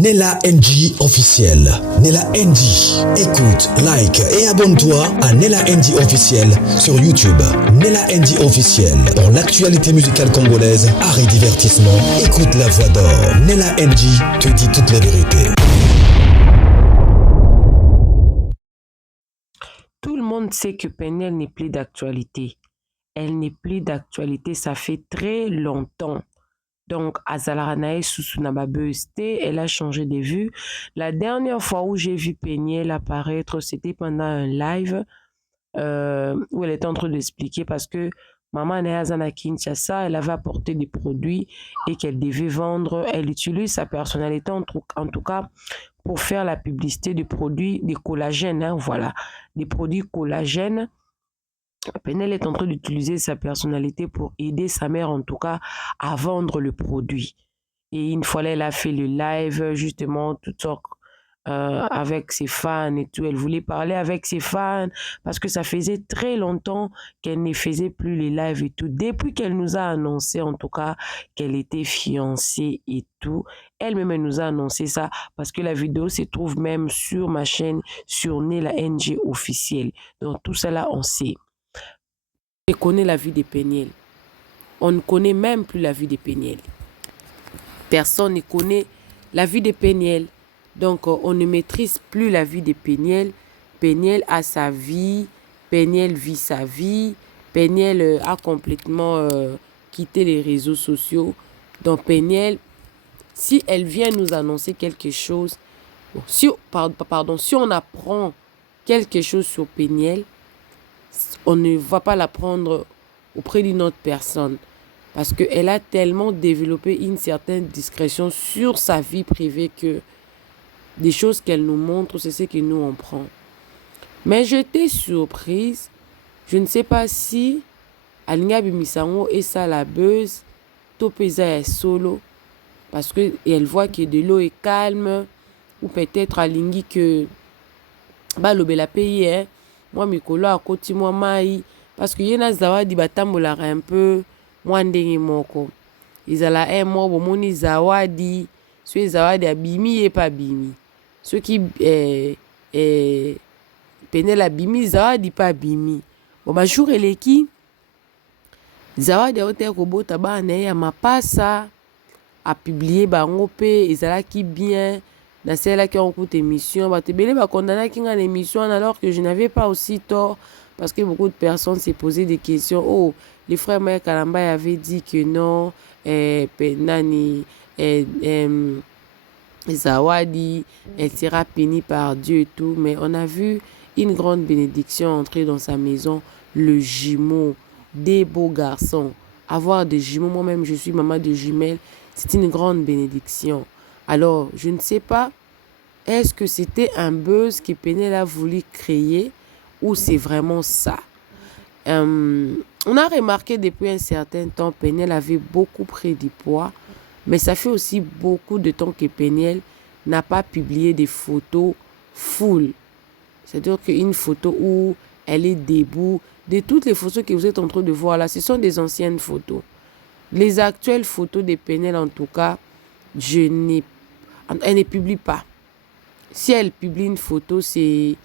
Nella NG officiel. Nella NG. Écoute, like et abonne-toi à Nella NG officiel sur YouTube. Nella NG officiel. Pour l'actualité musicale congolaise, art et divertissement, écoute la voix d'or. Nella NG te dit toute la vérité. Tout le monde sait que Péniel n'est plus d'actualité. Elle n'est plus d'actualité, ça fait très longtemps. Donc, Azalaranae Susunababeuste, elle a changé de vue. La dernière fois où j'ai vu Péniel apparaître, c'était pendant un live où elle était en train d'expliquer parce que Maman Neazana Kinshasa, elle avait apporté des produits et qu'elle devait vendre. Elle utilise sa personnalité en tout cas pour faire la publicité des produits, des collagènes, hein, voilà, des produits collagènes. Péniel est en train d'utiliser sa personnalité pour aider sa mère, en tout cas, à vendre le produit. Et une fois là, elle a fait le live, justement, toutes sortes, avec ses fans et tout. Elle voulait parler avec ses fans parce que ça faisait très longtemps qu'elle ne faisait plus les lives et tout. Depuis qu'elle nous a annoncé, en tout cas, qu'elle était fiancée et tout, elle-même, elle nous a annoncé ça parce que la vidéo se trouve même sur ma chaîne, sur Nella NG officielle. Donc, tout ça là, on sait. On connaît la vie de Péniel. On ne connaît même plus la vie de Péniel. Personne ne connaît la vie de Péniel. Donc, on ne maîtrise plus la vie de Péniel. Péniel a sa vie. Péniel vit sa vie. Péniel a complètement quitté les réseaux sociaux. Donc, Péniel, si elle vient nous annoncer quelque chose, si on apprend quelque chose sur Péniel, on ne va pas la prendre auprès d'une autre personne parce qu'elle a tellement développé une certaine discrétion sur sa vie privée que des choses qu'elle nous montre, c'est ce que nous on prend. Mais j'étais surprise. Je ne sais pas si Alinga Bimisango et ça la buzz, Topeza est solo parce qu'elle voit que de l'eau est calme ou peut-être Alingi que balobela pays, hein. Moi mikolo akoti moi mai parce que yena zawadi batambola un peu moi ndenge moko izala mo bomoni zawadi so zawadi abimi et pas bimi ceux qui Péniel abimi zawadi pas bimi bon ba jour eleki zawadi aote kobota bana ya mapasa a publier bango pe ezalaki bien. Dans celle qui ont écouté émission, condamné qui a l'émission alors que je n'avais pas aussi tort parce que beaucoup de personnes s'est posé des questions. Oh, les frères Maya Kalamba avaient dit que non, Penani, Zawadi, elle sera punie par Dieu et tout. Mais on a vu une grande bénédiction entrer dans sa maison, le jumeau, des beaux garçons. Avoir des jumeaux, moi-même je suis maman de jumelles, c'est une grande bénédiction. Alors, je ne sais pas, est-ce que c'était un buzz que Péniel a voulu créer ou c'est vraiment ça? On a remarqué depuis un certain temps, Péniel avait beaucoup pris du poids, mais ça fait aussi beaucoup de temps que Péniel n'a pas publié des photos full. C'est-à-dire qu'une photo où elle est debout, de toutes les photos que vous êtes en train de voir là, ce sont des anciennes photos. Les actuelles photos de Péniel, en tout cas, elle ne publie pas. Si elle publie une photo, c'est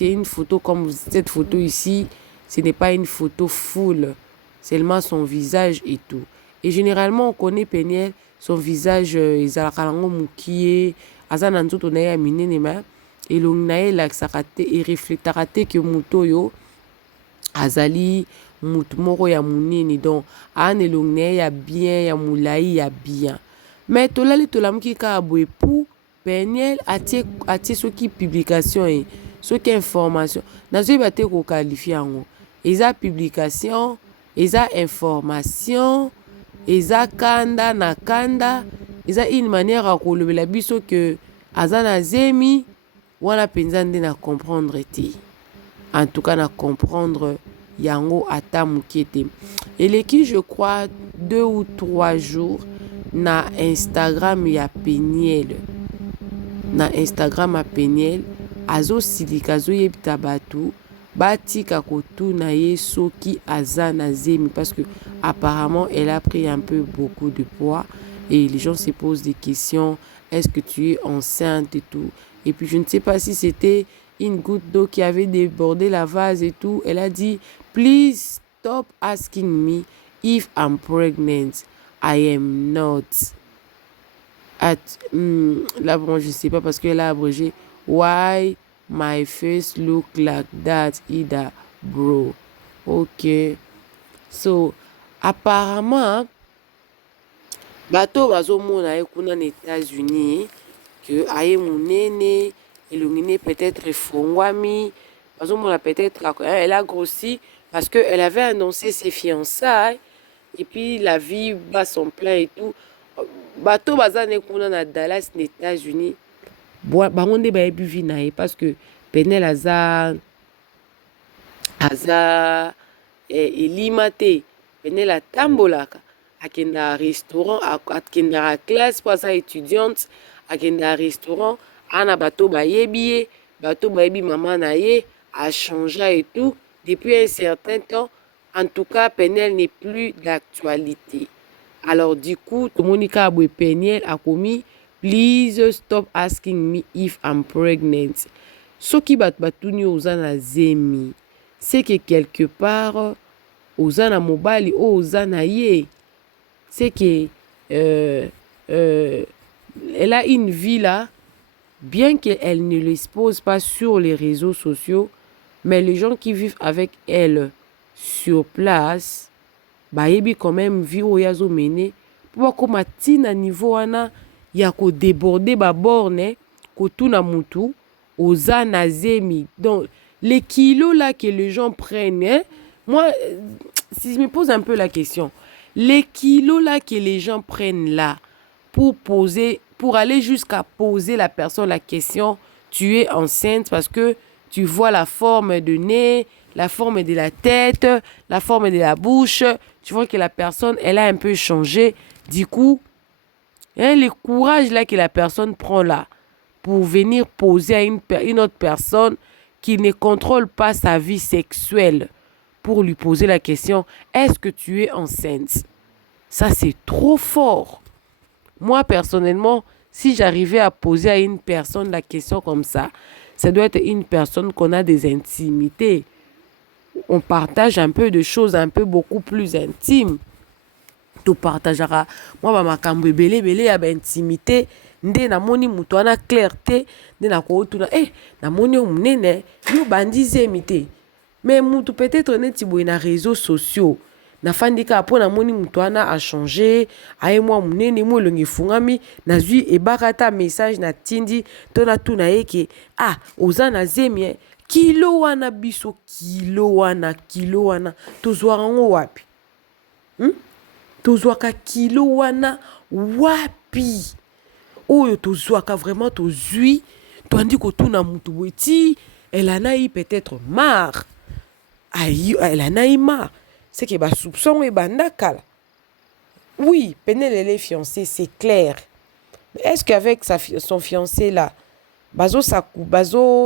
une photo comme cette photo ici. Ce n'est pas une photo full, seulement son visage et tout. Et généralement, on connaît Péniel, son visage, ezalakalango mukie, azana nzoto na ya minene ma, elongi na ye laksakate et reflectarate que mutoyo azali mutu moko ya munene. Donc, an elongi na ye ya bien, ya mulai ya bien. Mais tolali tolamuki ka abwe pour Péniel atie soki publication et soki information nazo bate ko qualifier yango eza publication eza information eza kanda na kanda eza une manière à kolobela biso que azana zemi wana penza nde na comprendre te en tout cas na comprendre yango ata mukete eleki je crois 2 ou 3 jours na Instagram ya Péniel. Na Instagram ya Péniel azo silika azo yebita batu batika kotuna ye soki aza na zemi parce que apparemment elle a pris un peu beaucoup de poids Et les gens se posent des questions. Est-ce que tu es enceinte et tout? Et puis, je ne sais pas si c'était une goutte d'eau qui avait débordé la vase et tout. Elle a dit, please stop asking me if I'm pregnant. I am not. Là, bon, je ne sais pas parce qu'elle a abrégé. Why my face look like that, Ida, bro? Ok. So, apparemment, bato bazomona ye kuna na États-Unis que aye munene elongine peut-être efongwami bazomona peut-être elle a grossi parce que elle avait annoncé ses fiançailles et puis la vie bat son plein et tout bato bazane kuna na Dallas na États-Unis bango nde bayebi vi na ye parce que Penel aza elima te Penel atambolaka akenda restaurant akenda classe po aza étudiante akenda restaurant ana bato bayebi ye bato bayebi mama na ye achangea et tout depuis un certain temps. En tout cas, Penel n'est plus d'actualité. Alors du coup tomonika abwe Penel akomi please stop asking me if I'm pregnant. Soki bato batuni oza na zemi c'est que quelque part oza na mobali o oza na ye c'est que elle a une vie là, bien qu'elle ne l'expose pas sur les réseaux sociaux, mais les gens qui vivent avec elle sur place, bayebi quand même vie oyazo mené, pour comme tina niveau wana ya ko déborder ba borne ko tuna mutu oza na zemi. Donc les kilos là que les gens prennent, hein, moi si je me pose un peu la question, les kilos là que les gens prennent là pour aller jusqu'à poser la personne la question, tu es enceinte parce que tu vois la forme de nez, la forme de la tête, la forme de la bouche, tu vois que la personne, elle a un peu changé. Du coup, hein, le courage là que la personne prend là pour venir poser à une autre personne qui ne contrôle pas sa vie sexuelle pour lui poser la question, est-ce que tu es enceinte? Ça, c'est trop fort. Moi, personnellement, si j'arrivais à poser à une personne la question comme ça doit être une personne qu'on a des intimités. On partage un peu de choses un peu beaucoup plus intimes. Tu partageras. Moi, makambo ebele ya intimité. Nde namoni mutu ana clarté. Nde nakotuna. Namoni munene. Yo bandize mite. Mais mutu peut-être neti boye na réseaux sociaux. Nafandika apo namoni mutu ana a changé. Aye moi munene mo longi fungami. Nazui ebakata message na tindi. Tona tuna eke. Oza na zemi. Kilo wana biso. Kilo wana. Tozwarango wapi? Tozwaka kilo wana wapi? Oyo tozwaka vraiment tozui. Tandis que tuna mutu weti. Elle en a eu peut-être marre. Elle en a eu marre. C'est que soupçon et bandakala. Oui, Penel elle est fiancée, c'est clair. Mais est-ce qu'avec son fiancé là, bazo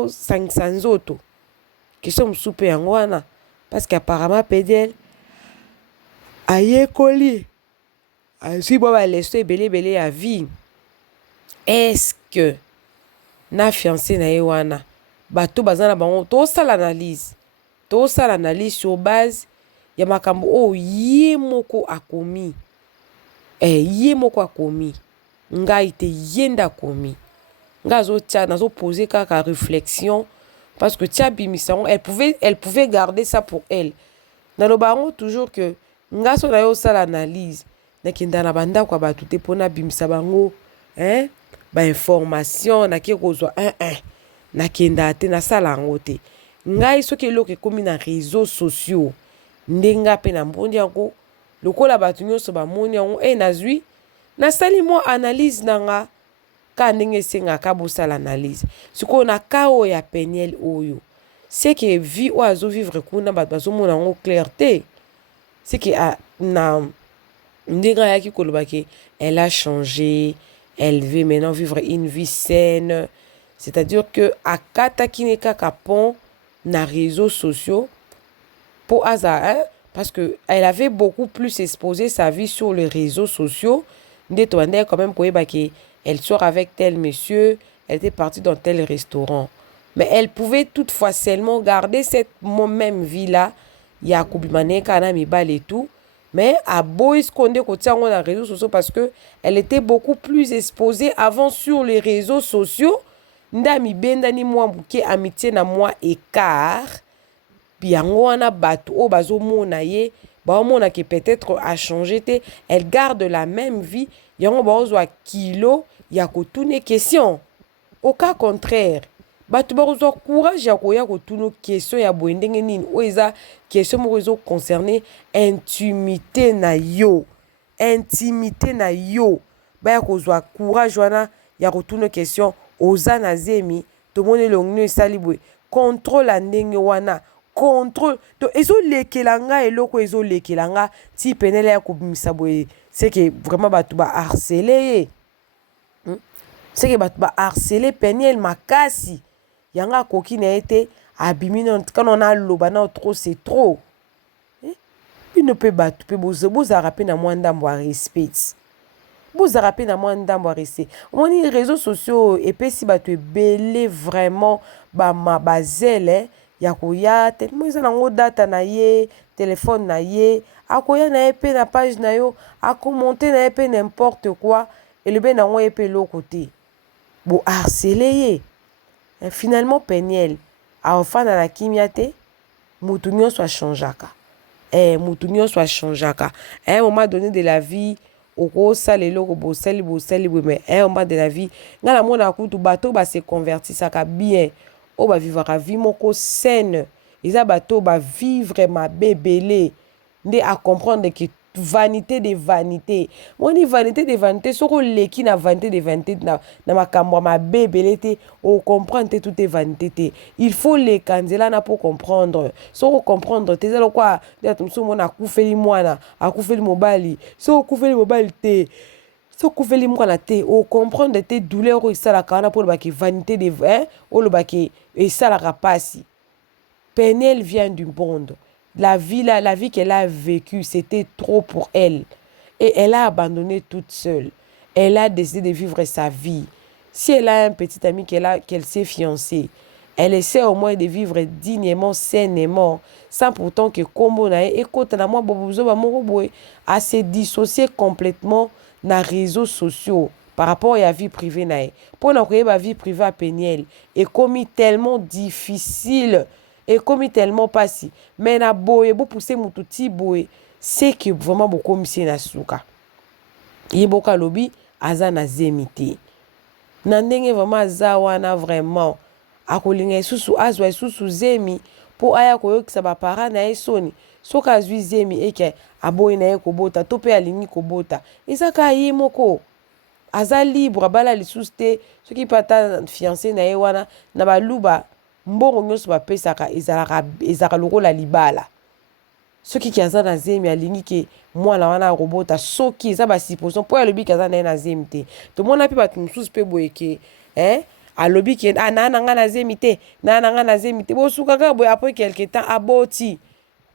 500 autos, qui sont soupe en wana, parce qu'apparemment Penel aye koli, si bon va laisser belé à vie. Est-ce que na fiancé na wana, bato bazana bango, tout ça l'analyse sur base ya makambo ye moko akomi. Ye moko akomi. Nga ite yenda akomi. Nga nazo poser kaka réflexion parce que tia bimisango, elle pouvait garder ça pour elle. Dans le baron toujours que nga so na yo ça l'analyse. Na kinda na banda kwa batu te pona bimisa bango, ba information na ki kozwa na kinda te na sala ngo te. Nga iso ke loke komi na réseaux sociaux. Ndenga pe na mbondi yango lokola batu nyonso bamoni yango nazwi nasali mo analyse nanga ka ndenge esengaka bosala analyse sikoyo na ka oyo ya Penel oyo c'est que vie oyo azovivre kuna bato bazomona yango clarté c'est que na ndenge ayaki koloba ke elle a changé, elle veut maintenant vivre une vie saine, c'est-à-dire que akataki ne kaka pont na réseaux sociaux pour Aza, parce que elle avait beaucoup plus exposé sa vie sur les réseaux sociaux. nde to ande quand même koyeba ke elle sort avec tel monsieur, elle était partie dans tel restaurant. Mais elle pouvait toutefois seulement garder cette même vie-là. Il y a Koubimane, Kana, Mibal et tout. Mais à Boys Konde Kotia, on a les réseaux sociaux parce que elle était beaucoup plus exposée avant sur les réseaux sociaux. Ndami bendani moi bouquet amitié na moi écart. Biango wana batu o bazo mona ye. Ba mona que peut-être a changé te. Elle garde la même vie. Yango bazo a kilo. Ya ko tourner question. Au cas contraire. Batu bazo courage ya ko ya ko tourner question ya boendenge nini. O eza question mo rezo concerner intimité na yo. Intimité na yo. Ba ya ko zwa courage wana ya ko tourner question oza na zemi to mone longno esalibwe contrôle ndenge wana contrôle to ezo lekelanga eloko ezo lekelanga ti penele ya kubimisa boye c'est que vraiment batu ba harceler c'est que batu ba harceler Peniel makasi yanga koki na été abimi quand on a loba na trop c'est trop puis ne peut batu pe boza rappeler na moi ndambo respect vous avez na moi ndambo rester on les réseaux sociaux et puis si batu belé vraiment ba ma bazele ya koya tellement ils ont data na ye téléphone na ye akoya na epé na page na yo akomonter na epé n'importe quoi et le ben na on epé l'autre côté bo harceler ye finalement Peniel a enfin na la kimiate mutu nyonso changeaka mutu nyonso changeaka à un moment donné de la vie oko salelo ko bosali mais un moment de la vie ngala mona kutu bato ba se convertissaka bien o ba vivre vie moko saine ils a bato ba vivre ma bébélé nde à comprendre que vanité de vanité moni vanité de vanité soko leki na vanité de vanité na makambo ma bébélé te o comprendre tout est vanité te il faut les kanzela na pour comprendre soko comprendre te zelo quoi d'être so mona akufeli mwana akufeli mobali so akufeli mobali te so akufeli mwana te o comprendre te douleur o isala kana pour ba ki vanité de o lo ba ki isala rapasi Peniel vient du monde. La vie qu'elle a vécue, c'était trop pour elle. Et elle a abandonné toute seule. Elle a décidé de vivre sa vie. Si elle a un petit ami qu'elle s'est fiancée, elle essaie au moins de vivre dignement, sainement, sans pourtant que Kombo na écoute na moi bobozo ba moroboy à se dissocier complètement na réseaux sociaux par rapport à la vie privée na. Pour na la vie privée à Peniel est commis tellement difficile. Et comme tellement passé mais na boye bo pousser mututi boye c'est que vraiment beaucoup monsieur na suka yeboka lobi aza na zemité na ndenge vraiment aza wana vraiment akolinga susu azwa susu zemi po aya koyokisa ba para na esoni soka azwi zemi eke aboye na ye kobota to pe alingi kobota ezaka ye moko aza libre bala lisusu te soki pata fiancé na ye wana na baluba mbongo nyonso bapesaka ezalaka lokola libala soki aza na zemi alingi ke mwana wana akobota soki eza basupposition mpo alobi ke aza na ye na zemi te tomona mpe bato mosusu mpe boye ke alobi ke naa na nga na zemi te naa na nga na zemi te bosukaka boye apres quelque temps aboti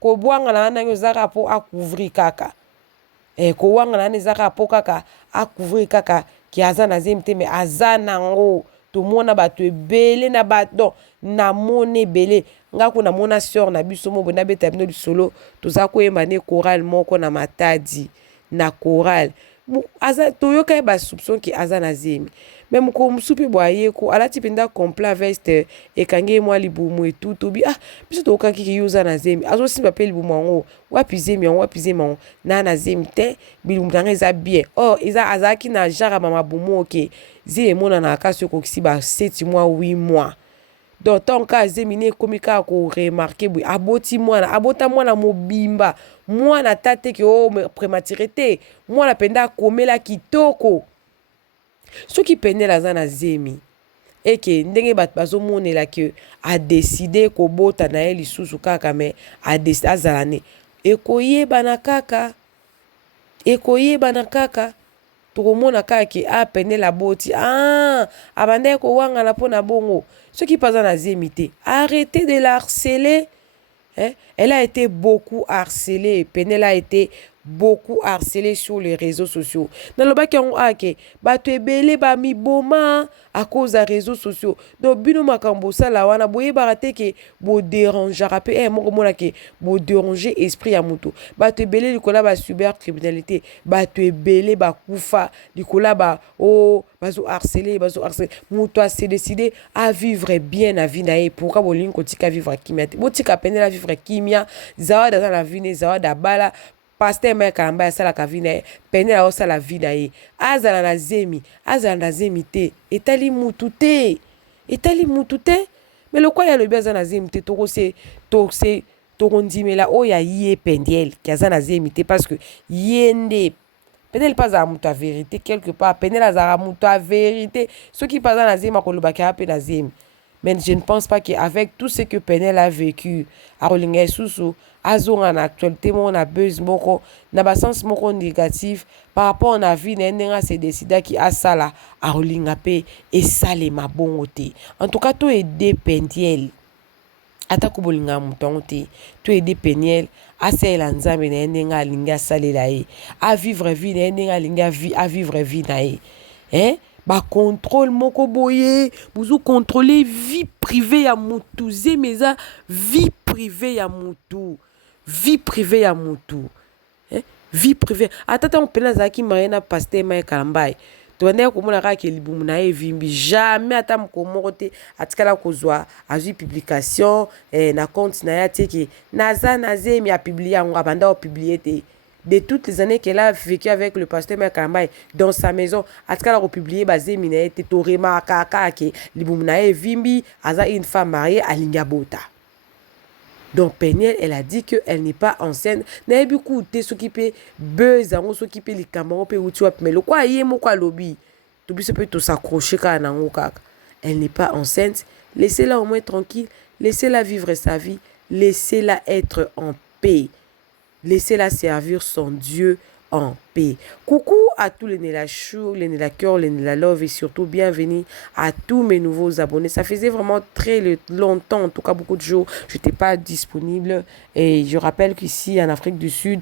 kobwanga na wana yango ezaka mpo akouvrir kaka kowanga na wana ezaka mpo kaka akouvrir kaka ke aza na zemi te me aza nango tomona bato ebele na bato na mone ebele ngako na mona sœur na biso mo bona beta bino lisolo toza koyemba ne chorale moko na Matadi na chorale aza toyoka ba soupçon ki aza na zemi même ko musupi boye ko alati penda complet veste ekange mwa libumu etu tobi biso toyoka ki yuza na zemi azo simba pe libumu ngo wapi zemi ngo na zemi te bilumu nganga eza bien eza azaki na jara mama bumu oke zi mona na kaso ko kisi ba 7 mois 8 mois donc tant ka zemine komika ko remarquer boy abota mwana mobimba mwana tate ki prématurité mwana penda komela kitoko soki Peniel aza na zemi eke ndenge bato bazomonela ke a décidé kobota na ye lisusu kaka me a décidé azala ne ekoyebana kaka tokomona kaka ke Peniel aboti abandaki kowangana mpo na bongo soki paza na zemi te arrêtez de la harceler elle a été beaucoup harcelée Peniel a été beaucoup harcelé sur les réseaux sociaux. Dans le bac, on a que bato ebele ba mi boma à cause des réseaux sociaux. Donc bino makambo ça la wana boye barate que bo déranger rapé moko mona que bo déranger esprit ya mutu. Bato ebele likola ba cybercriminalité, bato ebele ba kufa likola ba bazo harceler. Mutu a s'est décidé à vivre bien la vie nae. Pourquoi bolingo kotika vivre kimia? Botika pene la vivre kimia, zawa dans la vie ne zawa da bala. Pasteur Mike Kalamba sala kavine pene la osa la vida ye azala na zemi te etali mutute mais le quoi ya le bien na zemi te toko se torondimela o ya ye pendiel ki azana zemi te parce que yende penel pas à muta vérité quelque part penel azara muta vérité ce qui pas na zemi akoloba ka pe na zemi. Mais je ne pense pas qu'avec tout ce que Penel a vécu, à Rolinga Soussou, à Zon en actualité, on a besoin n'a pas sens négatif par rapport à la vie, n'a c'est décidé qui a ça là, à Rolinga P et ça les ma bon. En tout cas, tout est dépendiel. Ata kubolinga mutonte, tout est dépendiel. À c'est l'anzame n'a linga salé là, à vivre vie n'a linga vie, à vivre vie nae. Hein? Ba contrôle moko boye buzu contrôler vie privée ya mutu zemeza vie privée ya mutu vie atata on pena zaki marina pasteur Mike Kalamba to ande ko mona ka ke libumu na evimbi jamais ata mkomoko te atikala kozwa azui publication na compte na ya teke naza nazemi a publier ngo abanda o publier te. De toutes les années qu'elle a vécu avec le pasteur Mike Kalamba dans sa maison, à ce qu'elle a republié, basé Minae, Tetorema, Kakake, Libumunae, Vimbi, Aza, une femme mariée à Lingabota. Donc, Peniel, elle a dit qu'elle n'est pas enceinte. N'a pas beaucoup de s'occuper, buzz, on s'occuper les camarades, mais le quoi, il y a mon quoi, lobby. Tout le monde peut s'accrocher quand elle n'est pas enceinte. Laissez-la au moins tranquille, laissez-la vivre sa vie, laissez-la être en paix. Laissez-la servir son Dieu en paix. Coucou à tous les Nela Chou, les Nela Cœur, les Nela Love et surtout bienvenue à tous mes nouveaux abonnés. Ça faisait vraiment très longtemps, en tout cas beaucoup de jours, je n'étais pas disponible. Et je rappelle qu'ici en Afrique du Sud,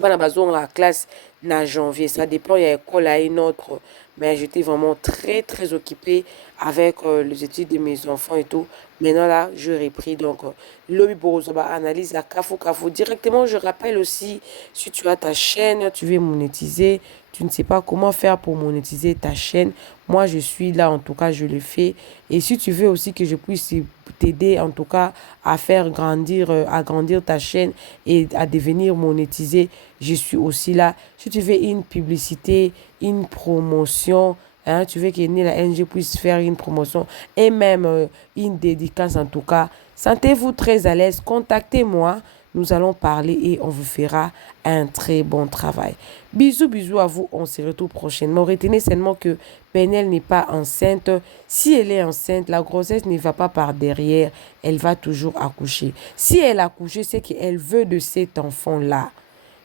on a besoin de la classe en janvier. Ça dépend, il y a une école à une autre. Mais j'étais vraiment très très occupée avec les études de mes enfants et tout. Maintenant là, je repris donc lobby pour analyse la Kafou. Directement, je rappelle aussi, si tu as ta chaîne, tu veux monétiser, tu ne sais pas comment faire pour monétiser ta chaîne. Moi, je suis là, en tout cas, je le fais. Et si tu veux aussi que je puisse t'aider, en tout cas, à faire grandir, agrandir ta chaîne et à devenir monétisé, je suis aussi là. Si tu veux une publicité, une promotion, hein, tu veux que la NG puisse faire une promotion et même une dédicace en tout cas, sentez-vous très à l'aise, contactez-moi, nous allons parler et on vous fera un très bon travail. Bisous à vous, on se retrouve prochainement. Retenez seulement que Penel n'est pas enceinte. Si elle est enceinte, la grossesse ne va pas par derrière, elle va toujours accoucher. Si elle a accouché, c'est qu'elle veut de cet enfant-là.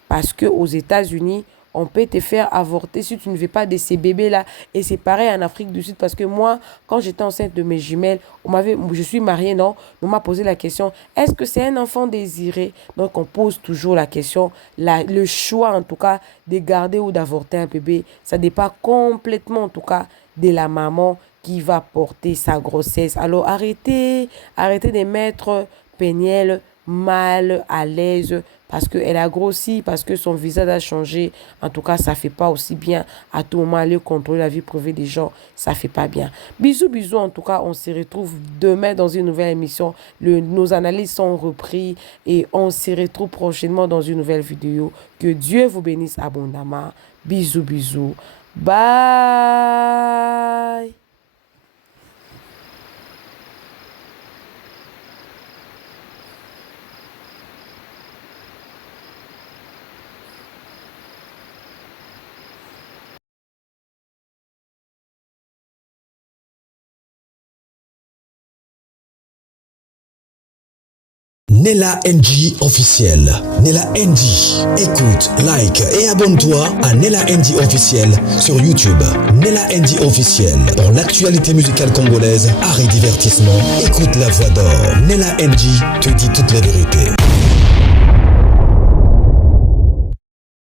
Parce qu'aux États-Unis, on peut te faire avorter si tu ne veux pas de ces bébés-là. Et c'est pareil en Afrique du Sud parce que moi, quand j'étais enceinte de mes jumelles, je suis mariée, non? On m'a posé la question, est-ce que c'est un enfant désiré? Donc, on pose toujours la question. Le choix, en tout cas, de garder ou d'avorter un bébé, ça dépend complètement, en tout cas, de la maman qui va porter sa grossesse. Alors, arrêtez de mettre Peniel mal à l'aise parce qu'elle a grossi, parce que son visage a changé. En tout cas, ça fait pas aussi bien. À tout moment, aller contrôler la vie privée des gens, ça fait pas bien. Bisous. En tout cas, on se retrouve demain dans une nouvelle émission. Nos analyses sont reprises et on se retrouve prochainement dans une nouvelle vidéo. Que Dieu vous bénisse abondamment. Bisous. Bye. Nella NG officiel. Nella NG. Écoute, like et abonne-toi à Nella NG officiel sur YouTube. Nella NG officiel. Pour l'actualité musicale congolaise, art et divertissement, écoute la voix d'or. Nella NG te dit toutes les vérités.